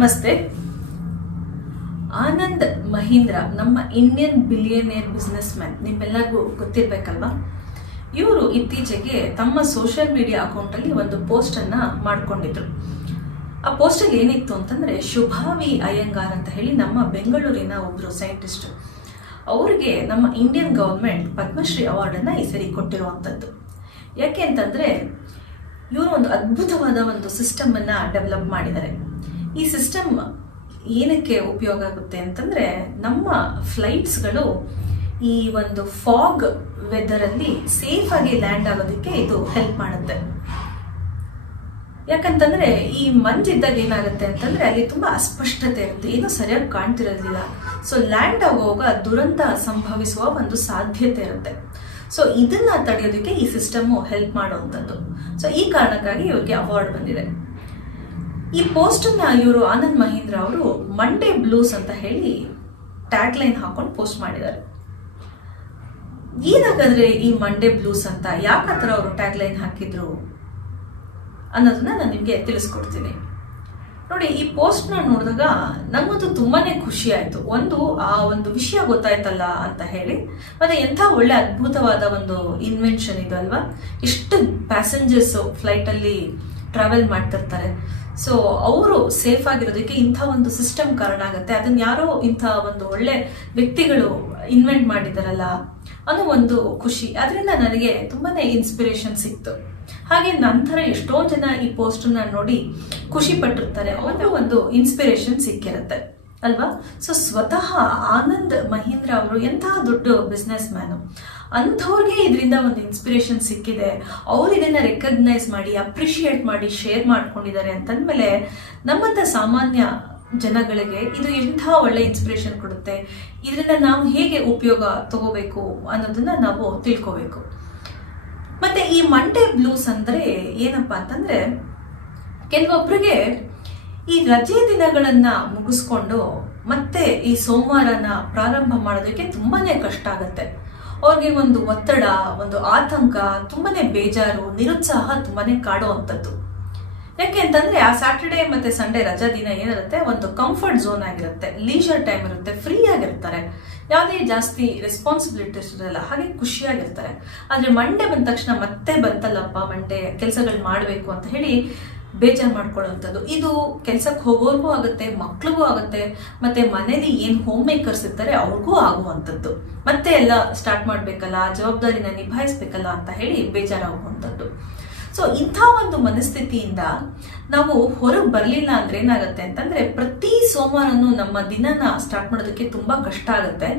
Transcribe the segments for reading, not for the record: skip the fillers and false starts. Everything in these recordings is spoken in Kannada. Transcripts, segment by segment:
ನಮಸ್ತೆ. ಆನಂದ್ ಮಹೀಂದ್ರ ನಮ್ಮ ಇಂಡಿಯನ್ ಬಿಲಿಯನೇರ್ ಬಿಸ್ನೆಸ್ ಮ್ಯಾನ್ ನಿಮ್ಮೆಲ್ಲರಿಗೂ ಗೊತ್ತಿರ್ಬೇಕಲ್ವಾ. ಇವರು ಇತ್ತೀಚೆಗೆ ತಮ್ಮ ಸೋಷಿಯಲ್ ಮೀಡಿಯಾ ಅಕೌಂಟಲ್ಲಿ ಒಂದು ಪೋಸ್ಟನ್ನು ಮಾಡ್ಕೊಂಡಿದ್ರು. ಆ ಪೋಸ್ಟಲ್ಲಿ ಏನಿತ್ತು ಅಂತಂದರೆ, ಶುಭಾವಿ ಅಯ್ಯಂಗಾರ್ ಅಂತ ಹೇಳಿ ನಮ್ಮ ಬೆಂಗಳೂರಿನ ಒಬ್ಬರು ಸೈಂಟಿಸ್ಟ್, ಅವರಿಗೆ ನಮ್ಮ ಇಂಡಿಯನ್ ಗೌರ್ಮೆಂಟ್ ಪದ್ಮಶ್ರೀ ಅವಾರ್ಡನ್ನು ಈ ಸರಿ ಕೊಟ್ಟಿರುವಂಥದ್ದು. ಯಾಕೆ ಅಂತಂದರೆ, ಇವರು ಒಂದು ಅದ್ಭುತವಾದ ಒಂದು ಸಿಸ್ಟಮನ್ನು ಡೆವಲಪ್ ಮಾಡಿದ್ದಾರೆ. ಈ ಸಿಸ್ಟಮ್ ಏನಕ್ಕೆ ಉಪಯೋಗ ಆಗುತ್ತೆ ಅಂತಂದರೆ, ನಮ್ಮ ಫ್ಲೈಟ್ಸ್ಗಳು ಈ ಒಂದು ಫಾಗ್ ವೆದರಲ್ಲಿ ಸೇಫಾಗಿ ಲ್ಯಾಂಡ್ ಆಗೋದಕ್ಕೆ ಇದು ಹೆಲ್ಪ್ ಮಾಡುತ್ತೆ. ಯಾಕಂತಂದರೆ, ಈ ಮಂಜಿದ್ದಾಗ ಏನಾಗುತ್ತೆ ಅಂತಂದರೆ ಅಲ್ಲಿ ತುಂಬ ಅಸ್ಪಷ್ಟತೆ ಇರುತ್ತೆ, ಏನೂ ಸರಿಯಾಗಿ ಕಾಣ್ತಿರೋದಿಲ್ಲ. ಸೊ ಲ್ಯಾಂಡ್ ಆಗುವಾಗ ದುರಂತ ಸಂಭವಿಸುವ ಒಂದು ಸಾಧ್ಯತೆ ಇರುತ್ತೆ. ಸೊ ಇದನ್ನ ತಡೆಯೋದಕ್ಕೆ ಈ ಸಿಸ್ಟಮು ಹೆಲ್ಪ್ ಮಾಡುವಂಥದ್ದು. ಸೊ ಈ ಕಾರಣಕ್ಕಾಗಿ ಇವ್ರಿಗೆ ಅವಾರ್ಡ್ ಬಂದಿದೆ. ಈ ಪೋಸ್ಟನ್ನ ಇವರು ಆನಂದ್ ಮಹೀಂದ್ರ ಅವರು ಮಂಡೇ ಬ್ಲೂಸ್ ಅಂತ ಹೇಳಿ ಟ್ಯಾಗ್ ಲೈನ್ ಹಾಕೊಂಡು ಪೋಸ್ಟ್ ಮಾಡಿದ್ದಾರೆ. ಏನಾಗಾದ್ರೆ ಈ ಮಂಡೇ ಬ್ಲೂಸ್ ಅಂತ ಯಾಕೆ ಆ ಥರ ಅವರು ಟ್ಯಾಗ್ ಲೈನ್ ಹಾಕಿದ್ರು ಅನ್ನೋದನ್ನ ನಾನು ನಿಮಗೆ ತಿಳಿಸ್ಕೊಡ್ತೀನಿ. ನೋಡಿ, ಈ ಪೋಸ್ಟ್ನ ನೋಡಿದಾಗ ನಂಗಂತೂ ತುಂಬಾನೇ ಖುಷಿ ಆಯಿತು. ಆ ಒಂದು ವಿಷಯ ಗೊತ್ತಾಯ್ತಲ್ಲ ಅಂತ ಹೇಳಿ, ಮತ್ತೆ ಎಂಥ ಒಳ್ಳೆ ಅದ್ಭುತವಾದ ಒಂದು ಇನ್ವೆನ್ಷನ್ ಇದು ಅಲ್ವಾ. ಎಷ್ಟು ಪ್ಯಾಸೆಂಜರ್ಸ್ ಫ್ಲೈಟಲ್ಲಿ ಟ್ರಾವೆಲ್ ಮಾಡ್ತಿರ್ತಾರೆ. ಸೊ ಅವರು ಸೇಫ್ ಆಗಿರೋದಕ್ಕೆ ಇಂಥ ಒಂದು ಸಿಸ್ಟಮ್ ಕಾರಣ ಆಗುತ್ತೆ. ಅದನ್ನ ಯಾರೋ ಇಂಥ ಒಂದು ಒಳ್ಳೆ ವ್ಯಕ್ತಿಗಳು ಇನ್ವೆಂಟ್ ಮಾಡಿದಾರಲ್ಲ ಅನ್ನೋ ಒಂದು ಖುಷಿ. ಅದರಿಂದ ನನಗೆ ತುಂಬಾನೇ ಇನ್ಸ್ಪಿರೇಷನ್ ಸಿಕ್ತು. ಹಾಗೆ ನಂತರ ಎಷ್ಟೊಂದು ಜನ ಈ ಪೋಸ್ಟನ್ನ ನೋಡಿ ಖುಷಿ ಪಟ್ಟಿರ್ತಾರೆ, ಅವ್ರಿಗೂ ಒಂದು ಇನ್ಸ್ಪಿರೇಷನ್ ಸಿಕ್ಕಿರುತ್ತೆ ಅಲ್ವಾ. ಸೊ ಸ್ವತಃ ಆನಂದ್ ಮಹೀಂದ್ರ ಅವರು ಎಂತಹ ದೊಡ್ಡ ಬಿಸ್ನೆಸ್ ಮ್ಯಾನು, ಅಂಥವ್ರಿಗೆ ಇದರಿಂದ ಒಂದು ಇನ್ಸ್ಪಿರೇಷನ್ ಸಿಕ್ಕಿದೆ. ಅವ್ರು ಇದನ್ನ ರೆಕಗ್ನೈಸ್ ಮಾಡಿ, ಅಪ್ರಿಷಿಯೇಟ್ ಮಾಡಿ, ಶೇರ್ ಮಾಡ್ಕೊಂಡಿದ್ದಾರೆ ಅಂತಂದ್ಮೇಲೆ ನಮ್ಮಂಥ ಸಾಮಾನ್ಯ ಜನಗಳಿಗೆ ಇದು ಎಂಥ ಒಳ್ಳೆ ಇನ್ಸ್ಪಿರೇಷನ್ ಕೊಡುತ್ತೆ. ಇದರಿಂದ ನಾವು ಹೇಗೆ ಉಪಯೋಗ ತಗೋಬೇಕು ಅನ್ನೋದನ್ನ ನಾವು ತಿಳ್ಕೋಬೇಕು. ಮತ್ತೆ ಈ ಮಂಡೇ ಬ್ಲೂಸ್ ಅಂದ್ರೆ ಏನಪ್ಪಾ ಅಂತಂದ್ರೆ, ಕೆಲವೊಬ್ಬರಿಗೆ ಈ ರಜೆ ದಿನಗಳನ್ನ ಮುಗಿಸ್ಕೊಂಡು ಮತ್ತೆ ಈ ಸೋಮವಾರನ ಪ್ರಾರಂಭ ಮಾಡೋದಕ್ಕೆ ತುಂಬಾನೇ ಕಷ್ಟ ಆಗತ್ತೆ. ಅವ್ರಿಗೆ ಒಂದು ಒತ್ತಡ, ಒಂದು ಆತಂಕ, ತುಂಬಾನೇ ಬೇಜಾರು, ನಿರುತ್ಸಾಹ ತುಂಬಾನೇ ಕಾಡುವಂಥದ್ದು. ಯಾಕೆ ಅಂತಂದ್ರೆ, ಆ ಸ್ಯಾಟರ್ಡೆ ಮತ್ತೆ ಸಂಡೇ ರಜಾ ದಿನ ಏನಿರುತ್ತೆ, ಒಂದು ಕಂಫರ್ಟ್ ಝೋನ್ ಆಗಿರುತ್ತೆ, ಲೀಜರ್ ಟೈಮ್ ಇರುತ್ತೆ, ಫ್ರೀ ಆಗಿರ್ತಾರೆ, ಯಾವುದೇ ಜಾಸ್ತಿ ರೆಸ್ಪಾನ್ಸಿಬಿಲಿಟೀಸ್ ಇರಲ್ಲ, ಹಾಗೆ ಖುಷಿಯಾಗಿರ್ತಾರೆ. ಆದ್ರೆ ಮಂಡೇ ಬಂದ ತಕ್ಷಣ ಮತ್ತೆ ಬಂತಲ್ಲಪ್ಪ ಮಂಡೇ, ಕೆಲಸಗಳು ಮಾಡಬೇಕು ಅಂತ ಹೇಳಿ ಬೇಜಾರು ಮಾಡ್ಕೊಳ್ಳುವಂಥದ್ದು. ಇದು ಕೆಲ್ಸಕ್ಕೆ ಹೋಗೋರ್ಗೂ ಆಗುತ್ತೆ, ಮಕ್ಳಿಗೂ ಆಗುತ್ತೆ, ಮತ್ತೆ ಮನೇಲಿ ಏನ್ ಹೋಮ್ ಮೇಕರ್ಸ್ ಇರ್ತಾರೆ ಅವ್ರಿಗೂ ಆಗುವಂಥದ್ದು. ಮತ್ತೆ ಎಲ್ಲ ಸ್ಟಾರ್ಟ್ ಮಾಡ್ಬೇಕಲ್ಲ, ಜವಾಬ್ದಾರಿನ ನಿಭಾಯಿಸ್ಬೇಕಲ್ಲ ಅಂತ ಹೇಳಿ ಬೇಜಾರಾಗುವಂಥದ್ದು. ಸೊ ಇಂಥ ಒಂದು ಮನಸ್ಥಿತಿಯಿಂದ ನಾವು ಹೊರಗೆ ಬರಲಿಲ್ಲ ಅಂದ್ರೆ ಏನಾಗುತ್ತೆ ಅಂತಂದ್ರೆ, ಪ್ರತಿ ಸೋಮವಾರನು ನಮ್ಮ ದಿನನ ಸ್ಟಾರ್ಟ್ ಮಾಡೋದಕ್ಕೆ ತುಂಬಾ ಕಷ್ಟ ಆಗುತ್ತೆ.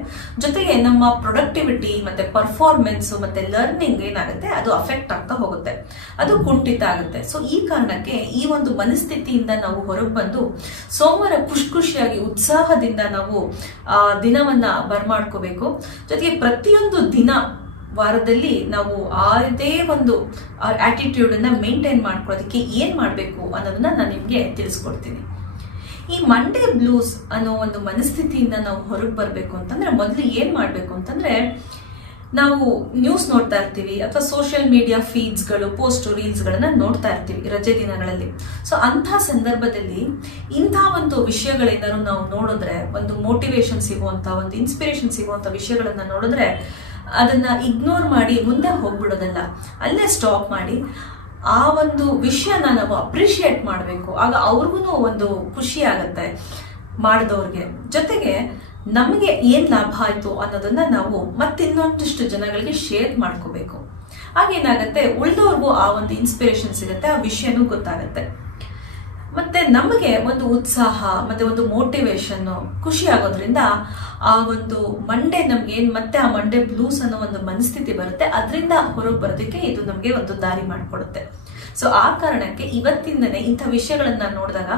ಜೊತೆಗೆ ನಮ್ಮ ಪ್ರೊಡಕ್ಟಿವಿಟಿ ಮತ್ತೆ ಪರ್ಫಾರ್ಮೆನ್ಸ್ ಮತ್ತೆ ಲರ್ನಿಂಗ್ ಏನಾಗುತ್ತೆ, ಅದು ಅಫೆಕ್ಟ್ ಆಗ್ತಾ ಹೋಗುತ್ತೆ, ಅದು ಕುಂಠಿತ ಆಗುತ್ತೆ. ಸೊ ಈ ಕಾರಣಕ್ಕೆ ಈ ಒಂದು ಮನಸ್ಥಿತಿಯಿಂದ ನಾವು ಹೊರಗೆ ಬಂದು ಸೋಮವಾರ ಖುಷಿಯಾಗಿ ಉತ್ಸಾಹದಿಂದ ನಾವು ದಿನವನ್ನ ಬರ್ಮಾಡ್ಕೋಬೇಕು. ಜೊತೆಗೆ ಪ್ರತಿಯೊಂದು ದಿನ ವಾರದಲ್ಲಿ ನಾವು ಅದೇ ಒಂದು ಆಟಿಟ್ಯೂಡ್ ಅನ್ನ ಮೇಂಟೈನ್ ಮಾಡ್ಕೊಳ್ಳೋದಕ್ಕೆ ಏನ್ ಮಾಡ್ಬೇಕು ಅನ್ನೋದನ್ನ ನಾನು ನಿಮ್ಗೆ ತಿಳಿಸ್ಕೊಡ್ತೀನಿ. ಈ ಮಂಡೇ ಬ್ಲೂಸ್ ಅನ್ನೋ ಒಂದು ಮನಸ್ಥಿತಿಯಿಂದ ನಾವು ಹೊರಗೆ ಬರ್ಬೇಕು ಅಂತಂದ್ರೆ, ಮೊದಲು ಏನ್ ಮಾಡ್ಬೇಕು ಅಂತಂದ್ರೆ, ನಾವು ನ್ಯೂಸ್ ನೋಡ್ತಾ ಇರ್ತೀವಿ ಅಥವಾ ಸೋಷಿಯಲ್ ಮೀಡಿಯಾ ಫೀಡ್ಸ್ಗಳು, ಪೋಸ್ಟ್ ರೀಲ್ಸ್ಗಳನ್ನ ನೋಡ್ತಾ ಇರ್ತೀವಿ ರಜೆ ದಿನಗಳಲ್ಲಿ. ಸೊ ಅಂಥ ಸಂದರ್ಭದಲ್ಲಿ ಇಂಥ ಒಂದು ವಿಷಯಗಳೇನಾದ್ರು ನಾವು ನೋಡಿದ್ರೆ, ಒಂದು ಮೋಟಿವೇಶನ್ ಸಿಗುವಂತ, ಒಂದು ಇನ್ಸ್ಪಿರೇಷನ್ ಸಿಗುವಂತ ವಿಷಯಗಳನ್ನ ನೋಡಿದ್ರೆ ಅದನ್ನ ಇಗ್ನೋರ್ ಮಾಡಿ ಮುಂದೆ ಹೋಗ್ಬಿಡೋದಲ್ಲ, ಅಲ್ಲೇ ಸ್ಟಾಪ್ ಮಾಡಿ ಆ ಒಂದು ವಿಷಯನ ನಾವು ಅಪ್ರಿಷಿಯೇಟ್ ಮಾಡಬೇಕು. ಆಗ ಅವ್ರಿಗೂ ಒಂದು ಖುಷಿ ಆಗತ್ತೆ ಮಾಡಿದವ್ರಿಗೆ. ಜೊತೆಗೆ ನಮಗೆ ಏನ್ ಲಾಭ ಆಯ್ತು ಅನ್ನೋದನ್ನ ನಾವು ಮತ್ತಿನ್ನೊಂದಿಷ್ಟು ಜನಗಳಿಗೆ ಶೇರ್ ಮಾಡ್ಕೋಬೇಕು. ಆಗೇನಾಗತ್ತೆ, ಉಳಿದವ್ರಿಗೂ ಆ ಒಂದು ಇನ್ಸ್ಪಿರೇಷನ್ ಸಿಗುತ್ತೆ, ಆ ವಿಷಯನೂ ಗೊತ್ತಾಗತ್ತೆ. ಮತ್ತೆ ನಮಗೆ ಒಂದು ಉತ್ಸಾಹ ಮತ್ತೆ ಒಂದು ಮೋಟಿವೇಶನ್, ಖುಷಿ ಆಗೋದ್ರಿಂದ ಆ ಒಂದು ಮಂಡೇ ನಮ್ಗೆ ಮತ್ತೆ ಆ ಮಂಡೇ ಬ್ಲೂಸ್ ಅನ್ನೋ ಒಂದು ಮನಸ್ಥಿತಿ ಬರುತ್ತೆ. ಅದರಿಂದ ಹೊರಗೆ ಬರೋದಕ್ಕೆ ಇದು ನಮ್ಗೆ ಒಂದು ದಾರಿ ಮಾಡ್ಕೊಡುತ್ತೆ. ಸೊ ಆ ಕಾರಣಕ್ಕೆ ಇವತ್ತಿಂದನೇ ಇಂಥ ವಿಷಯಗಳನ್ನ ನೋಡಿದಾಗ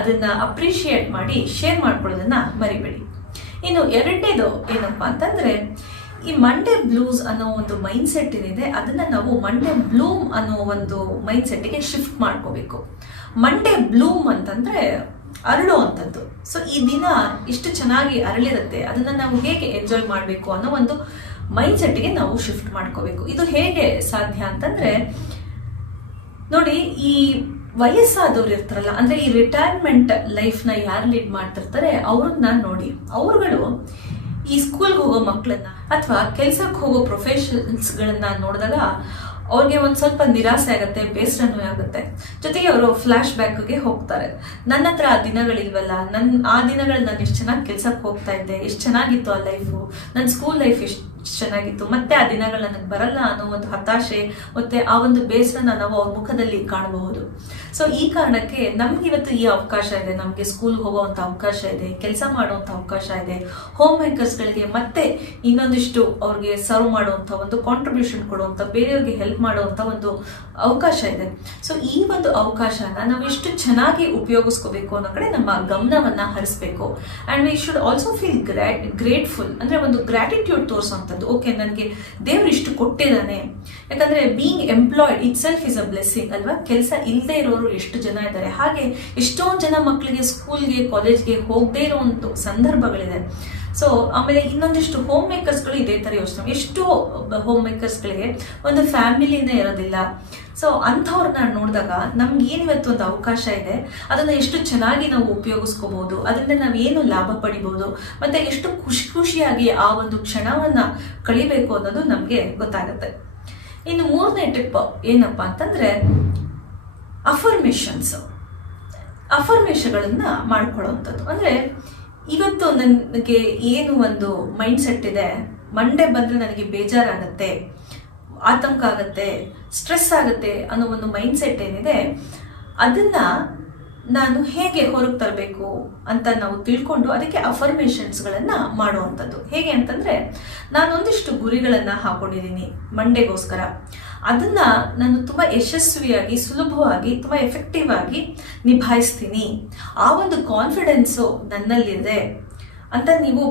ಅದನ್ನ ಅಪ್ರಿಷಿಯೇಟ್ ಮಾಡಿ ಶೇರ್ ಮಾಡ್ಕೊಳ್ಳೋದನ್ನ ಮರಿಬೇಡಿ. ಇನ್ನು ಎರಡನೇದು ಏನಪ್ಪಾ ಅಂತಂದ್ರೆ, ಈ ಮಂಡೇ ಬ್ಲೂಸ್ ಅನ್ನೋ ಒಂದು ಮೈಂಡ್ ಸೆಟ್ ಏನಿದೆ, ಅದನ್ನ ನಾವು ಮಂಡೇ ಬ್ಲೂಮ್ ಅನ್ನೋ ಒಂದು ಮೈಂಡ್ ಸೆಟ್ಗೆ ಶಿಫ್ಟ್ ಮಾಡ್ಕೋಬೇಕು. ಮಂಡೇ ಬ್ಲೂಮ್ ಅಂತಂದ್ರೆ ಅರಳುವಂಥದ್ದು. ಸೊ ಈ ದಿನ ಇಷ್ಟು ಚೆನ್ನಾಗಿ ಅರಳಿರುತ್ತೆ, ಅದನ್ನ ನಾವು ಹೇಗೆ ಎಂಜಾಯ್ ಮಾಡಬೇಕು ಅನ್ನೋ ಒಂದು ಮೈಂಡ್ ಸೆಟ್ಗೆ ನಾವು ಶಿಫ್ಟ್ ಮಾಡ್ಕೋಬೇಕು. ಇದು ಹೇಗೆ ಸಾಧ್ಯ ಅಂತಂದ್ರೆ, ನೋಡಿ, ಈ ವಯಸ್ಸಾದವ್ರು ಇರ್ತಾರಲ್ಲ, ಅಂದ್ರೆ ಈ ರಿಟೈರ್ಮೆಂಟ್ ಲೈಫ್ನ ಯಾರು ಲೀಡ್ ಮಾಡ್ತಿರ್ತಾರೆ ಅವ್ರನ್ನ ನೋಡಿ. ಅವ್ರುಗಳು ಈ ಸ್ಕೂಲ್ಗೆ ಹೋಗೋ ಮಕ್ಕಳನ್ನ ಅಥವಾ ಕೆಲ್ಸಕ್ಕೆ ಹೋಗೋ ಪ್ರೊಫೆಷನಲ್ಸ್ಗಳನ್ನ ನೋಡಿದಾಗ ಅವ್ರಿಗೆ ಒಂದು ಸ್ವಲ್ಪ ನಿರಾಸೆ ಆಗುತ್ತೆ, ಬೇಸರನೂ ಆಗುತ್ತೆ. ಜೊತೆಗೆ ಅವರು ಫ್ಲಾಶ್ ಬ್ಯಾಕ್ಗೆ ಹೋಗ್ತಾರೆ. ನನ್ನ ಹತ್ರ ಆ ದಿನಗಳಿಲ್ವಲ್ಲ, ಆ ದಿನಗಳಲ್ಲಿ ನಾನು ಎಷ್ಟು ಚೆನ್ನಾಗಿ ಕೆಲ್ಸಕ್ಕೆ ಹೋಗ್ತಾ ಇದ್ದೆ, ಎಷ್ಟು ಚೆನ್ನಾಗಿತ್ತು ಆ ಲೈಫು, ನನ್ನ ಸ್ಕೂಲ್ ಲೈಫ್ ಎಷ್ಟು ಚೆನ್ನಾಗಿತ್ತು, ಮತ್ತೆ ಆ ದಿನಗಳು ನನಗೆ ಬರಲ್ಲ ಅನ್ನೋ ಒಂದು ಹತಾಶೆ ಮತ್ತೆ ಆ ಒಂದು ಬೇಸರನ ನಾವು ಅವ್ರ ಮುಖದಲ್ಲಿ ಕಾಣಬಹುದು. ಸೊ ಈ ಕಾರಣಕ್ಕೆ ನಮ್ಗೆ ಇವತ್ತು ಈ ಅವಕಾಶ ಇದೆ, ನಮಗೆ ಸ್ಕೂಲ್ಗೆ ಹೋಗುವಂಥ ಅವಕಾಶ ಇದೆ, ಕೆಲಸ ಮಾಡುವಂಥ ಅವಕಾಶ ಇದೆ, ಹೋಮ್ ಮೇಕರ್ಸ್ಗಳಿಗೆ ಮತ್ತೆ ಇನ್ನೊಂದಿಷ್ಟು ಅವ್ರಿಗೆ ಸರ್ವ್ ಮಾಡುವಂಥ ಒಂದು ಕಾಂಟ್ರಿಬ್ಯೂಷನ್ ಕೊಡುವಂಥ, ಬೇರೆಯವ್ರಿಗೆ ಹೆಲ್ಪ್ ಮಾಡುವಂಥ ಒಂದು ಅವಕಾಶ ಇದೆ. ಸೊ ಈ ಒಂದು ಅವಕಾಶನ ನಾವು ಎಷ್ಟು ಚೆನ್ನಾಗಿ ಉಪಯೋಗಿಸ್ಕೋಬೇಕು ಅನ್ನೋ ಕಡೆ ನಮ್ಮ ಗಮನವನ್ನ ಹರಿಸ್ಬೇಕು. And we should also feel grateful, ಅಂದ್ರೆ ಒಂದು ಗ್ರಾಟಿಟ್ಯೂಡ್ ತೋರಿಸುವಂಥದ್ದು. ಓಕೆ, ನನಗೆ ದೇವ್ರು ಇಷ್ಟು ಕೊಟ್ಟಿದ್ದಾನೆ. ಯಾಕಂದ್ರೆ being employed it self is a blessing ಅಲ್ವಾ. ಕೆಲಸ ಇಲ್ಲದೆ ಇರೋರು ಎಷ್ಟು ಜನ ಇದ್ದಾರೆ, ಹಾಗೆ ಎಷ್ಟೊಂದು ಜನ ಮಕ್ಕಳಿಗೆ ಸ್ಕೂಲ್ಗೆ ಕಾಲೇಜ್ಗೆ ಹೋಗದೇ ಇರುವಂತ ಸಂದರ್ಭಗಳಿದೆ. ಸೊ ಆಮೇಲೆ ಇನ್ನೊಂದಿಷ್ಟು ಹೋಮ್ ಮೇಕರ್ಸ್ಗಳು ಇದೇ ತರ ಯೋಚನೆ, ಎಷ್ಟೋ ಹೋಮ್ ಮೇಕರ್ಸ್ಗಳಿಗೆ ಒಂದು ಫ್ಯಾಮಿಲಿನೇ ಇರೋದಿಲ್ಲ. ಸೊ ಅಂಥವ್ರನ್ನ ನೋಡಿದಾಗ ನಮ್ಗೆ ಏನಿವತ್ತು ಒಂದು ಅವಕಾಶ ಇದೆ, ಅದನ್ನ ಎಷ್ಟು ಚೆನ್ನಾಗಿ ನಾವು ಉಪಯೋಗಿಸ್ಕೋಬಹುದು, ಅದರಿಂದ ನಾವು ಏನು ಲಾಭ ಪಡಿಬಹುದು, ಮತ್ತೆ ಎಷ್ಟು ಖುಷಿಯಾಗಿ ಆ ಒಂದು ಕ್ಷಣವನ್ನ ಕಳಿಬೇಕು ಅನ್ನೋದು ನಮ್ಗೆ ಗೊತ್ತಾಗುತ್ತೆ. ಇನ್ನು ಮೂರನೇ ಟಿಪ್ ಏನಪ್ಪಾ ಅಂತಂದ್ರೆ ಅಫರ್ಮೇಷನ್ಗಳನ್ನ ಮಾಡ್ಕೊಳ್ಳುವಂಥದ್ದು. ಅಂದ್ರೆ ಇವತ್ತು ನನಗೆ ಏನು ಒಂದು ಮೈಂಡ್ ಸೆಟ್ ಇದೆ, ಮಂಡೇ ಬಂದ್ರೆ ನನಗೆ ಬೇಜಾರಾಗತ್ತೆ, ಆತಂಕ ಆಗುತ್ತೆ, ಸ್ಟ್ರೆಸ್ ಆಗುತ್ತೆ ಅನ್ನೋ ಒಂದು ಮೈಂಡ್ ಸೆಟ್ ಏನಿದೆ, ಅದನ್ನ ನಾನು ಹೇಗೆ ಹೊರಗೆ ತರಬೇಕು ಅಂತ ನಾವು ತಿಳ್ಕೊಂಡು ಅದಕ್ಕೆ ಅಫರ್ಮೇಷನ್ಸ್ಗಳನ್ನ ಮಾಡುವಂಥದ್ದು. ಹೇಗೆ ಅಂತಂದ್ರೆ ನಾನೊಂದಿಷ್ಟು ಗುರಿಗಳನ್ನ ಹಾಕೊಂಡಿದ್ದೀನಿ ಮಂಡೇಗೋಸ್ಕರ, ಅದನ್ನ ನಾನು ತುಂಬಾ ಯಶಸ್ವಿಯಾಗಿ, ಸುಲಭವಾಗಿ, ತುಂಬಾ ಎಫೆಕ್ಟಿವ್ ಆಗಿ ನಿಭಾಯಿಸ್ತೀನಿ, ಆ ಒಂದು ಕಾನ್ಫಿಡೆನ್ಸು ನನ್ನಲ್ಲಿದೆ ಅಂತ ನೀವು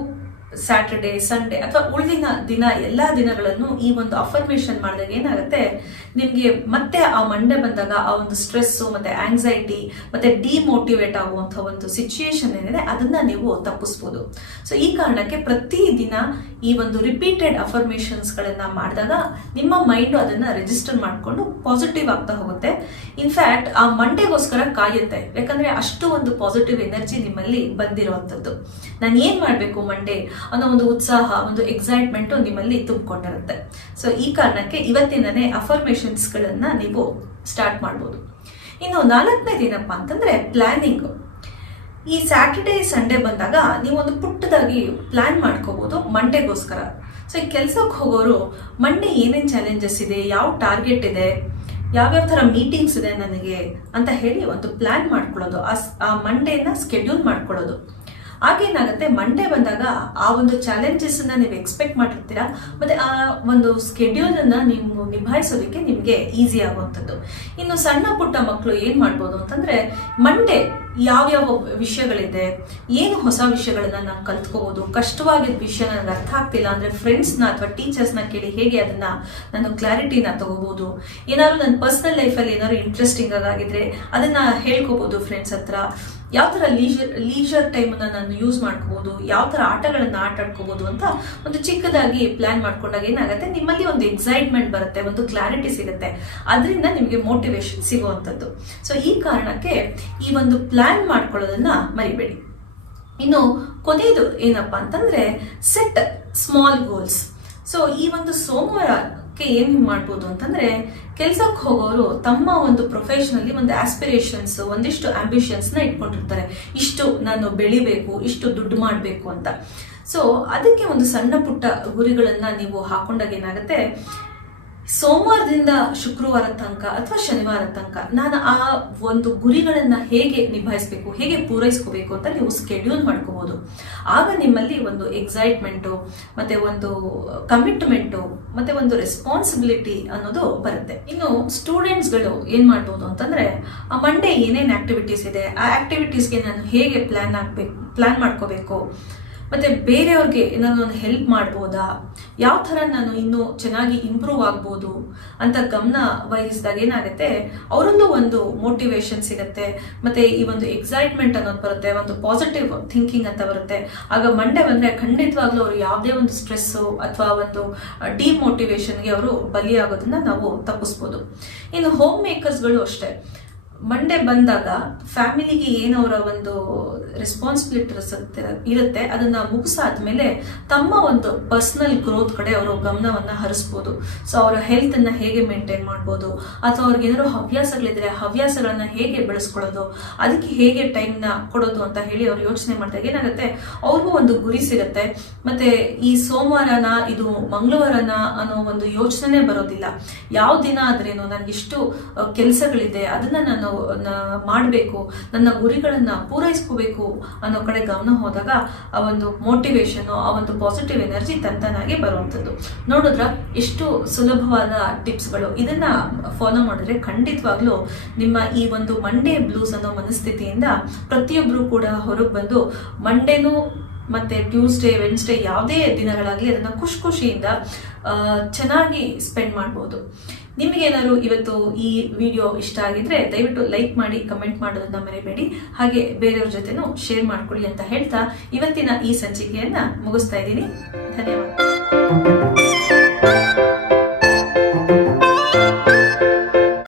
ಸ್ಯಾಟರ್ಡೆ, ಸಂಡೇ ಅಥವಾ ಉಳಿದಿನ ದಿನ ಎಲ್ಲ ದಿನಗಳನ್ನು ಈ ಒಂದು ಅಫರ್ಮೇಷನ್ ಮಾಡಿದಾಗ ಏನಾಗುತ್ತೆ, ನಿಮಗೆ ಮತ್ತೆ ಆ ಮಂಡೇ ಬಂದಾಗ ಆ ಒಂದು ಸ್ಟ್ರೆಸ್ಸು ಮತ್ತೆ ಆಂಗ್ಸೈಟಿ ಮತ್ತೆ ಡಿಮೋಟಿವೇಟ್ ಆಗುವಂಥ ಒಂದು ಸಿಚುಯೇಷನ್ ಏನಿದೆ ಅದನ್ನ ನೀವು ತಪ್ಪಿಸ್ಬೋದು. ಸೊ ಈ ಕಾರಣಕ್ಕೆ ಪ್ರತಿದಿನ ಈ ಒಂದು ರಿಪೀಟೆಡ್ ಅಫರ್ಮೇಷನ್ಸ್ಗಳನ್ನ ಮಾಡಿದಾಗ ನಿಮ್ಮ ಮೈಂಡ್ ಅದನ್ನ ರಿಜಿಸ್ಟರ್ ಮಾಡಿಕೊಂಡು ಪಾಸಿಟಿವ್ ಆಗ್ತಾ ಹೋಗುತ್ತೆ. ಇನ್ಫ್ಯಾಕ್ಟ್ ಆ ಮಂಡೇಗೋಸ್ಕರ ಕಾಯುತ್ತೆ, ಯಾಕಂದ್ರೆ ಅಷ್ಟು ಒಂದು ಪಾಸಿಟಿವ್ ಎನರ್ಜಿ ನಿಮ್ಮಲ್ಲಿ ಬಂದಿರುವಂಥದ್ದು. ನಾನು ಏನ್ ಮಾಡ್ಬೇಕು ಮಂಡೇ ಅನ್ನೋ ಒಂದು ಉತ್ಸಾಹ, ಒಂದು ಎಕ್ಸೈಟ್ಮೆಂಟ್ ನಿಮ್ಮಲ್ಲಿ ತುಂಬಿಕೊಂಡಿರುತ್ತೆ. ಸೊ ಈ ಕಾರಣಕ್ಕೆ ಇವತ್ತಿನನೇ ಅಫರ್ಮೇಷನ್ಸ್ಗಳನ್ನ ನೀವು ಸ್ಟಾರ್ಟ್ ಮಾಡ್ಬೋದು. ಇನ್ನು 4ನೇ ದಿನಪ್ಪ ಅಂತಂದ್ರೆ ಪ್ಲಾನಿಂಗ್. ಈ ಸ್ಯಾಟರ್ಡೆ, ಸಂಡೇ ಬಂದಾಗ ನೀವು ಒಂದು ಪುಟ್ಟದಾಗಿ ಪ್ಲಾನ್ ಮಾಡ್ಕೋಬಹುದು ಮಂಡೇಗೋಸ್ಕರ. ಸೊ ಈ ಕೆಲ್ಸಕ್ಕೆ ಹೋಗೋರು ಮಂಡೇ ಏನೇನ್ ಚಾಲೆಂಜಸ್ ಇದೆ, ಯಾವ ಟಾರ್ಗೆಟ್ ಇದೆ, ಯಾವ್ಯಾವ ತರ ಮೀಟಿಂಗ್ಸ್ ಇದೆ ನನಗೆ ಅಂತ ಹೇಳಿ ಒಂದು ಪ್ಲಾನ್ ಮಾಡ್ಕೊಳ್ಳೋದು, ಆ ಮಂಡೇನ ಸ್ಕೆಡ್ಯೂಲ್ ಮಾಡ್ಕೊಳ್ಳೋದು. ಆಗೇನಾಗುತ್ತೆ, ಮಂಡೇ ಬಂದಾಗ ಆ ಒಂದು ಚಾಲೆಂಜಸ್ ನೀವು ಎಕ್ಸ್ಪೆಕ್ಟ್ ಮಾಡಿರ್ತೀರಾ, ಮತ್ತೆ ಆ ಒಂದು ಸ್ಕೆಡ್ಯೂಲ್ ಅನ್ನ ನೀವು ನಿಭಾಯಿಸೋದಕ್ಕೆ ನಿಮ್ಗೆ ಈಸಿ ಆಗುವಂಥದ್ದು. ಇನ್ನು ಸಣ್ಣ ಪುಟ್ಟ ಮಕ್ಕಳು ಏನ್ ಮಾಡ್ಬೋದು ಅಂತಂದ್ರೆ, ಮಂಡೇ ಯಾವ್ಯಾವ ವಿಷಯಗಳಿದೆ, ಏನು ಹೊಸ ವಿಷಯಗಳನ್ನ ನಾನು ಕಲ್ತ್ಕೋಬಹುದು, ಕಷ್ಟವಾಗಿದ್ದ ವಿಷಯ ನನಗೆ ಅರ್ಥ ಆಗ್ತಿಲ್ಲ ಅಂದ್ರೆ ಫ್ರೆಂಡ್ಸ್ನ ಅಥವಾ ಟೀಚರ್ಸ್ನ ಕೇಳಿ ಹೇಗೆ ಅದನ್ನ ನಾನು ಕ್ಲಾರಿಟಿನ ತಗೋಬಹುದು, ಏನಾದ್ರು ನನ್ನ ಪರ್ಸನಲ್ ಲೈಫಲ್ಲಿ ಏನಾದ್ರು ಇಂಟ್ರೆಸ್ಟಿಂಗ್ ಆಗಿದ್ರೆ ಅದನ್ನ ಹೇಳ್ಕೋಬಹುದು ಫ್ರೆಂಡ್ಸ್ ಹತ್ರ, ಯಾವ ತರ ಲೀಜರ್ ಟೈಮ್ ಅನ್ನ ನಾನು ಯೂಸ್ ಮಾಡ್ಕೋಬಹುದು, ಯಾವ ತರ ಆಟಗಳನ್ನ ಆಟಾಡ್ಕೋಬಹುದು ಅಂತ ಒಂದು ಚಿಕ್ಕದಾಗಿ ಪ್ಲಾನ್ ಮಾಡ್ಕೊಂಡಾಗ ಏನಾಗುತ್ತೆ, ನಿಮ್ಮಲ್ಲಿ ಒಂದು ಎಕ್ಸೈಟ್ಮೆಂಟ್ ಬರುತ್ತೆ, ಒಂದು ಕ್ಲಾರಿಟಿ ಸಿಗುತ್ತೆ, ಅದರಿಂದ ನಿಮಗೆ ಮೋಟಿವೇಶನ್ ಸಿಗುವಂಥದ್ದು. ಸೊ ಈ ಕಾರಣಕ್ಕೆ ಈ ಒಂದು ಪ್ಲಾನ್ ಮಾಡ್ಕೊಳ್ಳೋದನ್ನ ಮರಿಬೇಡಿ. ಇನ್ನು ಕೊನೆಯದು ಏನಪ್ಪಾ ಅಂತಂದ್ರೆ ಸೆಟ್ ಸ್ಮಾಲ್ ಗೋಲ್ಸ್. ಸೊ ಈ ಒಂದು ಸೋಮವಾರಕ್ಕೆ ಏನ್ ಮಾಡ್ಬೋದು ಅಂತಂದ್ರೆ, ಕೆಲ್ಸಕ್ಕೆ ಹೋಗೋರು ತಮ್ಮ ಒಂದು ಪ್ರೊಫೆಷನಲ್ಲಿ ಒಂದು ಆಸ್ಪಿರೇಷನ್ಸ್, ಒಂದಿಷ್ಟು ಆಂಬಿಷನ್ಸ್ ನ ಇಟ್ಕೊಂಡಿರ್ತಾರೆ, ಇಷ್ಟು ನಾನು ಬೆಳಿಬೇಕು, ಇಷ್ಟು ದುಡ್ಡು ಮಾಡಬೇಕು ಅಂತ. ಸೊ ಅದಕ್ಕೆ ಒಂದು ಸಣ್ಣ ಪುಟ್ಟ ಗುರಿಗಳನ್ನ ನೀವು ಹಾಕೊಂಡಾಗ ಏನಾಗುತ್ತೆ, ಸೋಮವಾರದಿಂದ ಶುಕ್ರವಾರ ತನಕ ಅಥವಾ ಶನಿವಾರ ತನಕ ನಾನು ಆ ಒಂದು ಗುರಿಗಳನ್ನ ಹೇಗೆ ನಿಭಾಯಿಸಬೇಕು, ಹೇಗೆ ಪೂರೈಸ್ಕೋಬೇಕು ಅಂತ ನೀವು ಸ್ಕೆಡ್ಯೂಲ್ ಮಾಡ್ಕೋಬಹುದು. ಆಗ ನಿಮ್ಮಲ್ಲಿ ಒಂದು ಎಕ್ಸೈಟ್ಮೆಂಟು ಮತ್ತೆ ಒಂದು ಕಮಿಟ್ಮೆಂಟು ಮತ್ತೆ ಒಂದು ರೆಸ್ಪಾನ್ಸಿಬಿಲಿಟಿ ಅನ್ನೋದು ಬರುತ್ತೆ. ಇನ್ನು ಸ್ಟೂಡೆಂಟ್ಸ್ಗಳು ಏನ್ ಮಾಡ್ಬೋದು ಅಂತಂದ್ರೆ, ಆ ಮಂಡೇ ಏನೇನ್ ಆಕ್ಟಿವಿಟೀಸ್ ಇದೆ ಆ ಆಕ್ಟಿವಿಟೀಸ್ಗೆ ನಾನು ಹೇಗೆ ಪ್ಲಾನ್ ಮಾಡ್ಕೋಬೇಕು, ಮತ್ತೆ ಬೇರೆಯವ್ರಿಗೆ ಏನಾದ್ರು ಒಂದು ಹೆಲ್ಪ್ ಮಾಡ್ಬೋದಾ, ಯಾವ ಥರ ನಾನು ಇನ್ನೂ ಚೆನ್ನಾಗಿ ಇಂಪ್ರೂವ್ ಆಗ್ಬೋದು ಅಂತ ಗಮನ ವಹಿಸಿದಾಗ ಏನಾಗುತ್ತೆ, ಅವರಲ್ಲೂ ಒಂದು ಮೋಟಿವೇಶನ್ ಸಿಗುತ್ತೆ, ಮತ್ತೆ ಈ ಒಂದು ಎಕ್ಸೈಟ್ಮೆಂಟ್ ಅನ್ನೋದು ಬರುತ್ತೆ, ಒಂದು ಪಾಸಿಟಿವ್ ಥಿಂಕಿಂಗ್ ಅಂತ ಬರುತ್ತೆ. ಆಗ ಮಂಡೇ ಬಂದ್ರೆ ಖಂಡಿತವಾಗ್ಲೂ ಅವರು ಯಾವುದೇ ಒಂದು ಸ್ಟ್ರೆಸ್ಸು ಅಥವಾ ಒಂದು ಡಿಮೋಟಿವೇಶನ್ಗೆ ಅವರು ಬಲಿಯಾಗೋದನ್ನ ನಾವು ತಪ್ಪಿಸ್ಬೋದು. ಇನ್ನು ಹೋಮ್ ಮೇಕರ್ಸ್ಗಳು ಅಷ್ಟೇ, ಮಂಡೇ ಬಂದಾಗ ಫ್ಯಾಮಿಲಿಗೆ ಏನವರ ಒಂದು ರೆಸ್ಪಾನ್ಸಿಬಿಲಿಟೀಸ್ ಇರುತ್ತೆ ಅದನ್ನ ಮುಗಿಸಾದ್ಮೇಲೆ ತಮ್ಮ ಒಂದು ಪರ್ಸನಲ್ ಗ್ರೋತ್ ಕಡೆ ಅವರು ಗಮನವನ್ನ ಹರಿಸ್ಬೋದು. ಸೊ ಅವರ ಹೆಲ್ತ್ ಅನ್ನ ಹೇಗೆ ಮೇಂಟೈನ್ ಮಾಡ್ಬೋದು, ಅಥವಾ ಅವ್ರಿಗೆ ಏನಾದ್ರು ಹವ್ಯಾಸಗಳಿದ್ರೆ ಹವ್ಯಾಸಗಳನ್ನ ಹೇಗೆ ಬೆಳೆಸ್ಕೊಳ್ಳೋದು, ಅದಕ್ಕೆ ಹೇಗೆ ಟೈಮ್ನ ಕೊಡೋದು ಅಂತ ಹೇಳಿ ಅವ್ರು ಯೋಚನೆ ಮಾಡಿದಾಗ ಏನಾಗುತ್ತೆ, ಅವ್ರಿಗೂ ಒಂದು ಗುರಿ ಸಿಗುತ್ತೆ. ಮತ್ತೆ ಈ ಸೋಮವಾರನ ಇದು ಮಂಗಳವಾರನ ಅನ್ನೋ ಒಂದು ಯೋಚನೆ ಬರೋದಿಲ್ಲ. ಯಾವ ದಿನ ಆದ್ರೇನು ನನಗಿಷ್ಟು ಕೆಲಸಗಳಿದೆ, ಅದನ್ನ ನಾನು ಮಾಡಬೇಕು, ನನ್ನ ಗುರಿಗಳನ್ನ ಪೂರೈಸ್ಕೋಬೇಕು ಅನ್ನೋ ಕಡೆ ಗಮನ ಹೋದಾಗ ಆ ಒಂದು ಮೋಟಿವೇಶನ್, ಆ ಒಂದು ಪಾಸಿಟಿವ್ ಎನರ್ಜಿ ತಂತಾನಾಗಿ ಬರುವಂಥದ್ದು. ನೋಡಿದ್ರ ಎಷ್ಟು ಸುಲಭವಾದ ಟಿಪ್ಸ್ಗಳು. ಇದನ್ನ ಫಾಲೋ ಮಾಡಿದ್ರೆ ಖಂಡಿತವಾಗ್ಲೂ ನಿಮ್ಮ ಈ ಒಂದು ಮಂಡೇ ಬ್ಲೂಸ್ ಅನ್ನೋ ಮನಸ್ಥಿತಿಯಿಂದ ಪ್ರತಿಯೊಬ್ರು ಕೂಡ ಹೊರಗೆ ಬಂದು ಮಂಡೇನು ಮತ್ತೆ ಟ್ಯೂಸ್ಡೇ, ವೆನ್ಸ್ಡೇ ಯಾವುದೇ ದಿನಗಳಾಗಲಿ ಅದನ್ನ ಖುಷಿಯಿಂದ ಚೆನ್ನಾಗಿ ಸ್ಪೆಂಡ್ ಮಾಡ್ಬೋದು. ನಿಮಗೇನಾದ್ರು ಇವತ್ತು ಈ ವಿಡಿಯೋ ಇಷ್ಟ ಆಗಿದ್ರೆ ದಯವಿಟ್ಟು ಲೈಕ್ ಮಾಡಿ, ಕಮೆಂಟ್ ಮಾಡೋದನ್ನ ಮರಿಬೇಡಿ. ಹಾಗೆ ಬೇರೆಯವ್ರ ಜೊತೆನೂ ಶೇರ್ ಮಾಡ್ಕೊಳ್ಳಿ ಅಂತ ಹೇಳ್ತಾ ಇವತ್ತಿನ ಈ ಸಂಚಿಕೆಯನ್ನ ಮುಗಿಸ್ತಾ ಇದ್ದೀನಿ. ಧನ್ಯವಾದ.